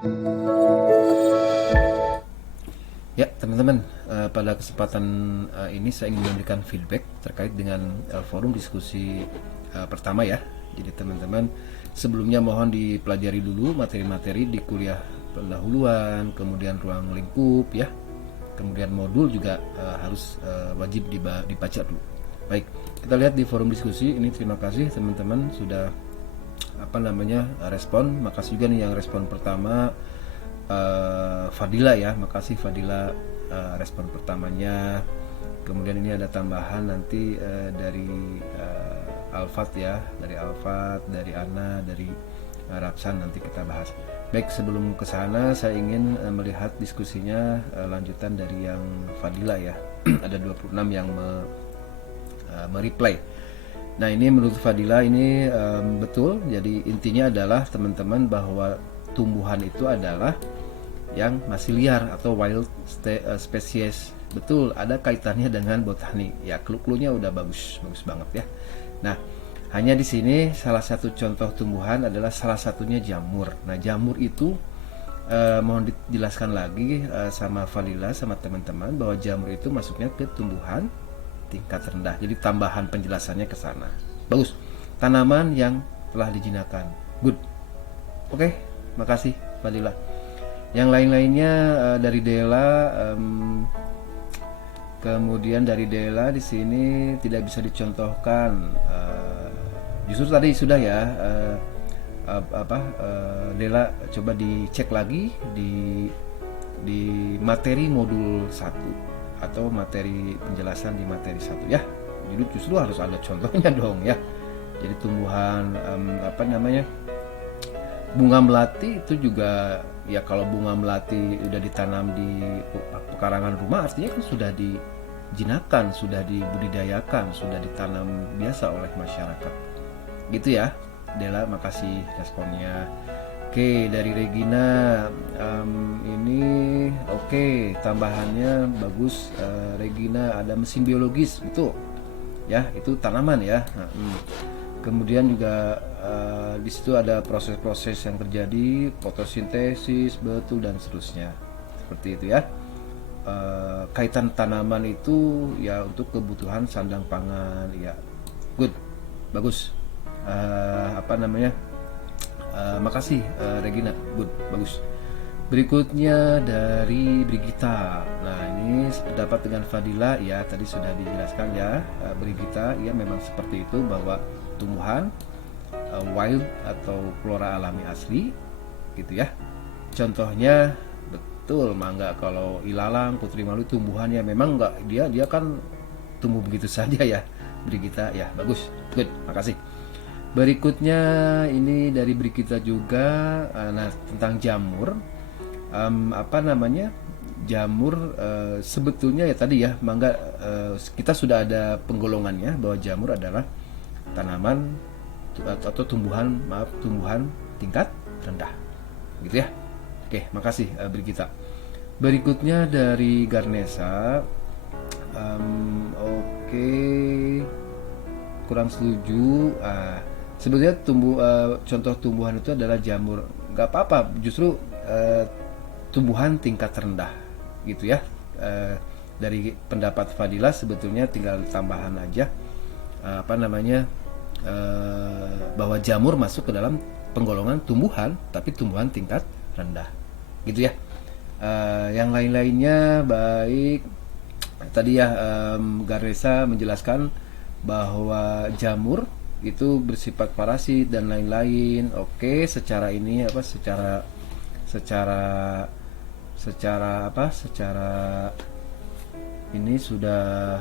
Ya, teman-teman, pada kesempatan ini saya ingin memberikan feedback terkait dengan forum diskusi pertama ya. Jadi teman-teman, sebelumnya mohon dipelajari dulu materi-materi di kuliah pendahuluan, kemudian ruang lingkup ya. Kemudian modul juga harus wajib dibaca dulu. Baik, kita lihat di forum diskusi ini. Terima kasih teman-teman sudah respon. Makasih juga nih yang respon pertama, Fadila ya, makasih Fadila respon pertamanya. Kemudian ini ada tambahan nanti dari Alfat ya, dari Alfat, dari Ana, dari Rapsan, nanti kita bahas. Baik, sebelum ke sana saya ingin melihat diskusinya lanjutan dari yang Fadila ya. Ada 26 yang mereply. Nah, ini menurut Fadila ini betul. Jadi intinya adalah teman-teman bahwa tumbuhan itu adalah yang masih liar atau wild species. Betul, ada kaitannya dengan botani. Ya, clue-nya udah bagus banget ya. Nah, hanya di sini salah satu contoh tumbuhan adalah salah satunya jamur. Nah, jamur itu mohon dijelaskan lagi sama Fadila sama teman-teman bahwa jamur itu masuknya ke tumbuhan tingkat rendah. Jadi tambahan penjelasannya ke sana. Bagus. Tanaman yang telah dijinakan. Good. Oke, makasih Fadila. Yang lain-lainnya dari Dela, kemudian dari Dela di sini tidak bisa dicontohkan. Justru tadi sudah ya, Dela coba dicek lagi di materi modul 1 atau materi penjelasan di materi 1 ya. Jadi justru harus ada contohnya dong ya. Jadi tumbuhan bunga melati itu juga ya, kalau bunga melati udah ditanam di pekarangan rumah artinya kan sudah dijinakan, sudah dibudidayakan, sudah ditanam biasa oleh masyarakat. Gitu ya, Dela, makasih responnya. Oke, dari Regina, ini oke, tambahannya bagus. Regina, ada mesin biologis, betul ya, itu tanaman ya. Kemudian juga di situ ada proses-proses yang terjadi, fotosintesis, betul, dan seterusnya. Seperti itu ya. Kaitan tanaman itu ya untuk kebutuhan sandang pangan ya. Good, bagus. Makasih Regina, good, bagus. Berikutnya dari Brigita. Nah, ini sependapat dengan Fadila ya, tadi sudah dijelaskan ya. Brigita ya, memang seperti itu bahwa tumbuhan wild atau flora alami asli gitu ya. Contohnya betul mangga, kalau ilalang, putri malu, tumbuhannya memang enggak, dia kan tumbuh begitu saja ya. Brigita ya, bagus, good, makasih. Berikutnya ini dari Brigita juga, nah tentang jamur. Jamur sebetulnya ya tadi ya, mangga, kita sudah ada penggolongannya bahwa jamur adalah tanaman atau tumbuhan tingkat rendah gitu ya. Oke, makasih Brigita. Berikutnya dari Garnesa, oke, kurang setuju. Sebetulnya contoh tumbuhan itu adalah jamur, nggak apa-apa, justru tumbuhan tingkat rendah gitu ya. Dari pendapat Fadila sebetulnya tinggal tambahan aja bahwa jamur masuk ke dalam penggolongan tumbuhan, tapi tumbuhan tingkat rendah gitu ya. Yang lain-lainnya baik. Tadi ya Garesa menjelaskan bahwa jamur itu bersifat parasit dan lain-lain. Oke, secara ini secara ini sudah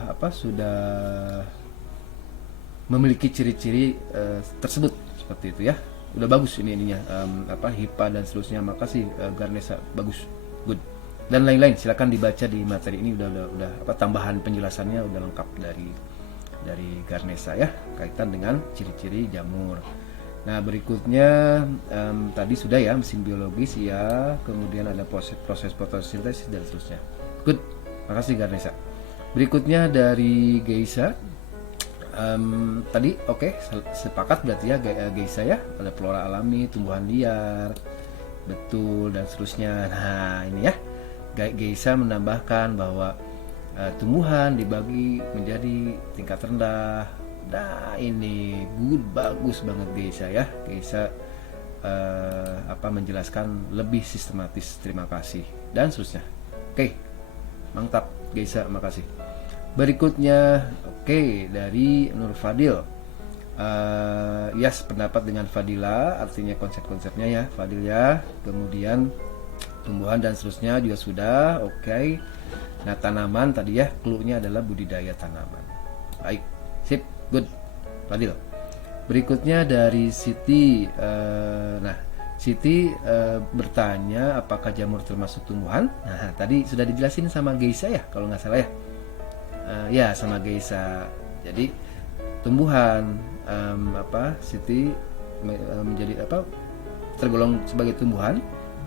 memiliki ciri-ciri tersebut seperti itu ya. Udah bagus ininya HIPA dan seterusnya. Makasih Garnesa, bagus, good. Dan lain-lain silakan dibaca di materi ini, udah tambahan penjelasannya udah lengkap dari Garnesa ya, kaitan dengan ciri-ciri jamur. Nah, berikutnya tadi sudah ya, mesin biologis ya, kemudian ada proses fotosintesis dan seterusnya. Good, makasih Garnesa. Berikutnya dari Geisa, tadi oke, sepakat berarti ya Geisa ya, ada flora alami, tumbuhan liar. betul, dan seterusnya. Nah ini ya, Geisa menambahkan bahwa tumbuhan dibagi menjadi tingkat rendah. Nah ini good, bagus banget Geisa ya. Geisa menjelaskan lebih sistematis. Terima kasih dan seterusnya. Oke, mantap Geisa, makasih. Berikutnya dari Nur Fadil. Pendapat dengan Fadila, artinya konsep-konsepnya ya Fadil ya. Kemudian tumbuhan dan seterusnya juga sudah. Nah tanaman tadi ya, clue-nya adalah budidaya tanaman. Baik, sip, good Fadil. Berikutnya dari Siti. Siti bertanya apakah jamur termasuk tumbuhan. Nah tadi sudah dijelasin sama Geisa ya kalau nggak salah ya. Sama Geisa. Jadi tumbuhan Siti menjadi tergolong sebagai tumbuhan,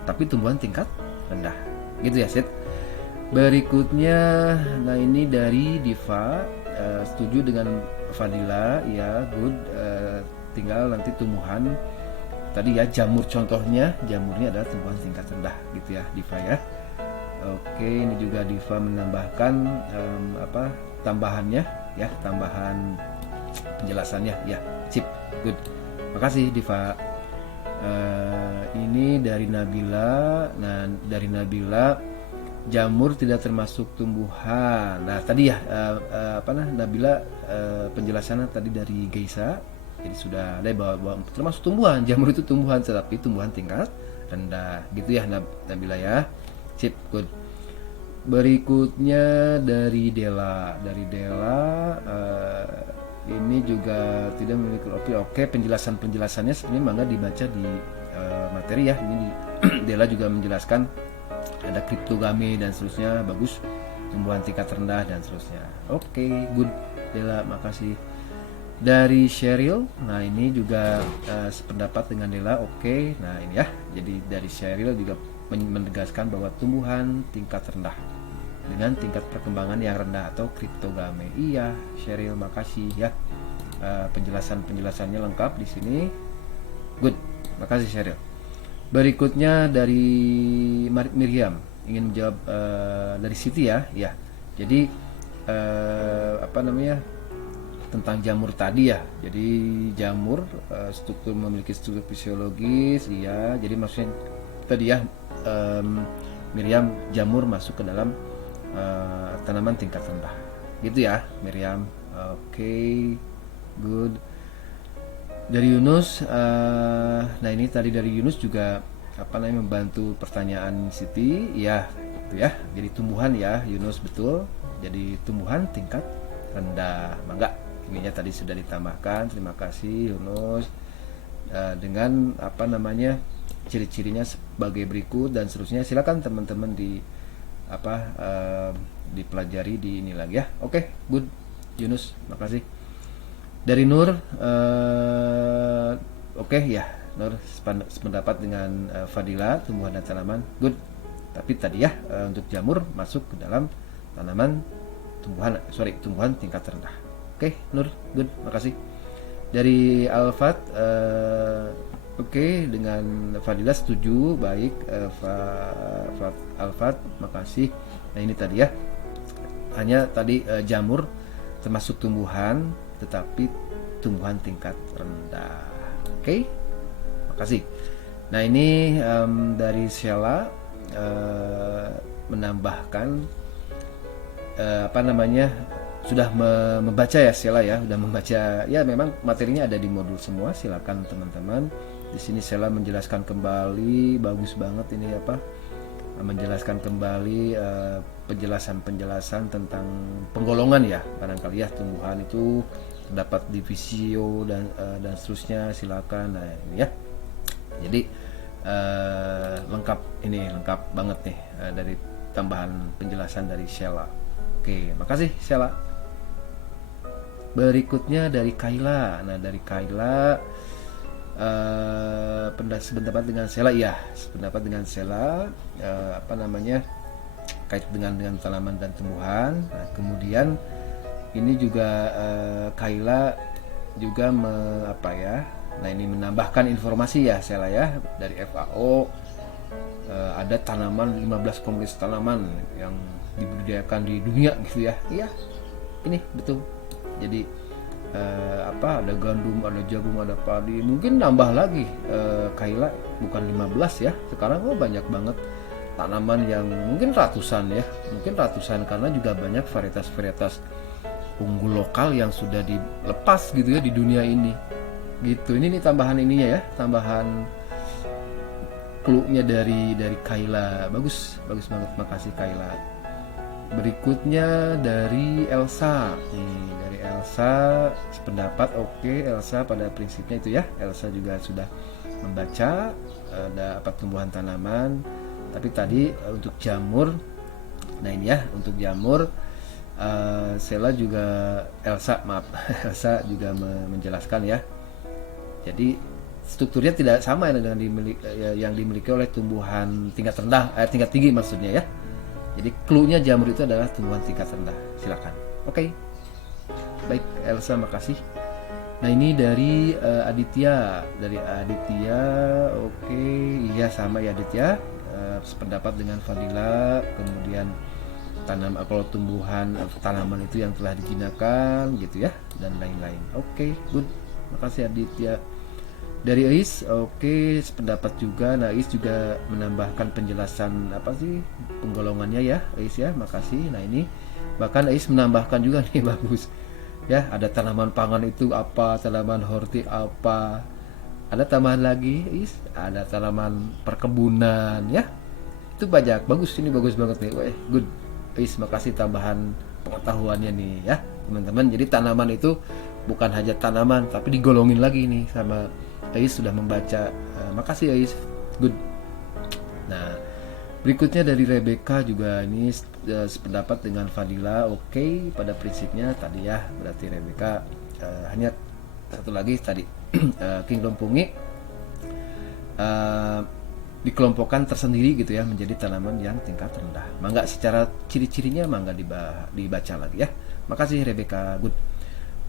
tapi tumbuhan tingkat rendah. Gitu ya, Sit. Berikutnya, nah ini dari Diva, setuju dengan Fadila, ya good. Tinggal nanti tumbuhan tadi ya, jamur contohnya, jamurnya adalah tumbuhan tingkat rendah, gitu ya Diva ya. Ini juga Diva menambahkan tambahannya ya, tambahan penjelasannya ya, sip, good. Makasih Diva. Ini dari Nabila. Nah dari Nabila, jamur tidak termasuk tumbuhan. Nah tadi ya Nabila penjelasannya tadi dari Geisa, jadi sudah ada bahwa termasuk tumbuhan, jamur itu tumbuhan, tetapi tumbuhan tingkat rendah, gitu ya Nabila ya, sip, good. Berikutnya dari Dela. Ini juga tidak memiliki penjelasannya sebenarnya mangga dibaca di materi ya. Ini Dela juga menjelaskan ada kriptogame dan seterusnya, bagus, tumbuhan tingkat rendah dan seterusnya. Good Dela, makasih. Dari Sheryl, nah ini juga sependapat dengan Dela. Nah ini ya, jadi dari Sheryl juga menegaskan bahwa tumbuhan tingkat rendah dengan tingkat perkembangan yang rendah atau kriptogame. Iya Sheryl, makasih ya, penjelasannya lengkap di sini. Good, makasih Sheryl. Berikutnya dari Miriam, ingin menjawab dari Siti ya. Jadi tentang jamur tadi ya. Jadi jamur memiliki struktur fisiologis, iya. Jadi maksudnya tadi ya, Miriam, jamur masuk ke dalam tanaman tingkat rendah, gitu ya Miriam. Good. Dari Yunus, nah ini tadi dari Yunus juga membantu pertanyaan Siti ya, gitu ya. Jadi tumbuhan ya Yunus, betul. Jadi tumbuhan tingkat rendah, mangga ininya tadi sudah ditambahkan. Terima kasih Yunus. Dengan ciri-cirinya sebagai berikut dan seterusnya. Silakan teman-teman dipelajari di ini lagi ya. Good Yunus, makasih. Dari Nur, Nur sependapat dengan Fadila, tumbuhan dan tanaman, good. Tapi tadi ya, untuk jamur masuk ke dalam tumbuhan tingkat rendah. Nur, good, makasih. Dari Alfat, dengan Fadila setuju, baik. Alfat, makasih. Nah ini tadi ya, hanya tadi jamur termasuk tumbuhan, tetapi tumbuhan tingkat rendah. Makasih. Nah ini dari Sheila menambahkan sudah membaca ya Sheila ya, sudah membaca ya. Memang materinya ada di modul semua, silakan teman-teman. Di sini Sheila menjelaskan kembali, bagus banget ini menjelaskan kembali penjelasan tentang penggolongan ya, barangkali ya, tumbuhan itu terdapat divisio dan seterusnya, silakan. Nah ini ya, jadi lengkap banget nih dari tambahan penjelasan dari Sheila. Makasih Sheila. Berikutnya dari Kayla. Nah dari Kayla, sependapat dengan Sheila ya, kait dengan tanaman dan tumbuhan. Nah kemudian ini juga Kayla juga nah ini menambahkan informasi ya Sheila ya, dari FAO ada tanaman 15 komunitas tanaman yang dibudidayakan di dunia gitu ya. Iya, ini betul. Jadi ada gandum, ada jagung, ada padi, mungkin nambah lagi Kayla, bukan 15 ya, sekarang banyak banget tanaman yang mungkin ratusan ya, karena juga banyak varietas-varietas unggul lokal yang sudah dilepas gitu ya di dunia ini gitu. Ini nih tambahan ininya ya, tambahan clue-nya dari Kayla. Bagus banget, makasih Kayla. Berikutnya dari Elsa nih, dari Elsa sependapat. Oke, Elsa pada prinsipnya itu ya, Elsa juga sudah membaca ada apa tumbuhan tanaman. Tapi tadi untuk jamur, nah ini ya untuk jamur Elsa juga menjelaskan ya. Jadi strukturnya tidak sama dengan yang dimiliki oleh tumbuhan tingkat rendah, tingkat tinggi maksudnya ya. Jadi clue-nya jamur itu adalah tumbuhan tingkat rendah. Silakan. Oke. Baik, Elsa, makasih. Nah, ini dari Aditya. Oke, iya sama ya Aditya. Sependapat dengan Fadila. Kemudian kalau tumbuhan tanaman itu yang telah dijinakan gitu ya, dan lain-lain. Oke, good. Makasih Aditya. Dari Ais, oke, sependapat juga. Nah, Ais juga menambahkan penjelasan apa sih penggolongannya ya, Ais ya, makasih. Nah, ini bahkan Ais menambahkan juga nih bagus. Ya, ada tanaman pangan itu apa, tanaman horti apa. Ada tambahan lagi, Ais, ada tanaman perkebunan ya. Itu banyak, bagus, ini bagus banget nih. Wah, good. Ais, makasih tambahan pengetahuannya nih ya, teman-teman. Jadi tanaman itu bukan hanya tanaman, tapi digolongin lagi nih sama Ais sudah membaca. Makasih Ais, good. Nah, berikutnya dari Rebecca juga ini sependapat dengan Fadila. Oke, pada prinsipnya tadi ya, berarti Rebecca hanya satu lagi tadi King Lumpungi dikelompokkan tersendiri gitu ya, menjadi tanaman yang tingkat rendah. Mangga secara ciri-cirinya mangga dibaca lagi ya. Makasih Rebecca, good.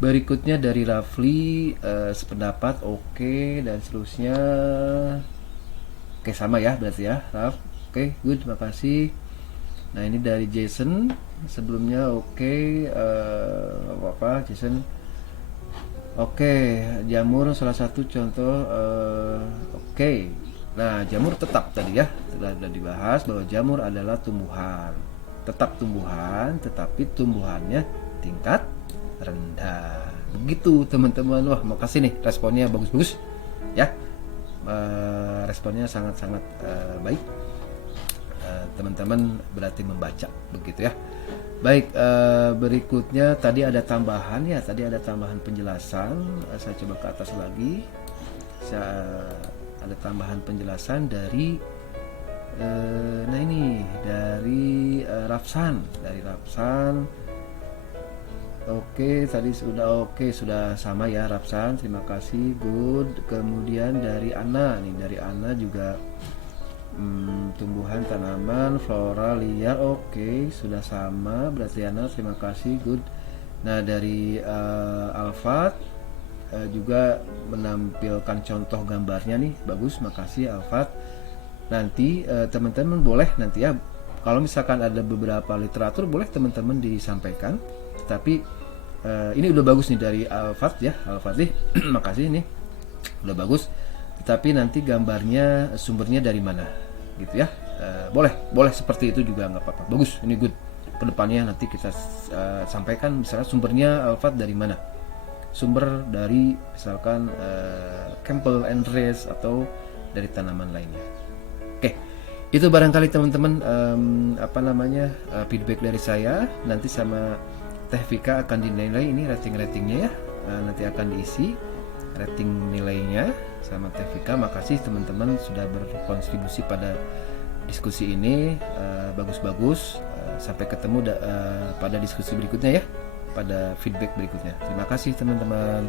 Berikutnya dari Rafli sependapat, oke, dan seterusnya. Oke, sama ya berarti ya, Raf. Oke, good, makasih. Nah, ini dari Jason sebelumnya. Oke, apa Jason? Oke, jamur salah satu contoh. Oke. Nah, jamur tetap tadi ya, sudah dibahas bahwa jamur adalah tumbuhan. Tetap tumbuhan, tetapi tumbuhannya tingkat rendah. Begitu teman-teman. Wah, makasih nih, responnya bagus-bagus ya. Responnya sangat-sangat baik. Teman-teman berarti membaca begitu ya. Baik, berikutnya tadi ada tambahan ya, tadi ada tambahan penjelasan. Saya coba ke atas lagi. Ada tambahan penjelasan dari nah ini dari Rapsan, Oke, tadi sudah sama ya Rapsan, terima kasih, good. Kemudian dari Ana juga tumbuhan tanaman flora liar. Oke, sudah sama berarti Ana, terima kasih, good. Nah, dari Alfat juga menampilkan contoh gambarnya nih, bagus, makasih Alfat. Nanti teman-teman boleh nanti ya, kalau misalkan ada beberapa literatur boleh teman-teman disampaikan. Tapi ini udah bagus nih dari Alfat ya, Al-Fatih. Makasih nih, udah bagus. Tetapi nanti gambarnya sumbernya dari mana gitu ya. Boleh seperti itu juga nggak apa-apa. Bagus, ini good. Kedepannya nanti kita sampaikan misalnya sumbernya Alfat dari mana. Sumber dari misalkan Campbell and Rees atau dari tanaman lainnya. Oke, itu barangkali teman-teman feedback dari saya. Nanti sama Teh Vika akan dinilai ini ratingnya ya. Nanti akan diisi rating nilainya sama Teh Vika. Makasih teman-teman sudah berkontribusi pada diskusi ini, bagus-bagus. Sampai ketemu pada diskusi berikutnya ya, pada feedback berikutnya. Terima kasih teman-teman.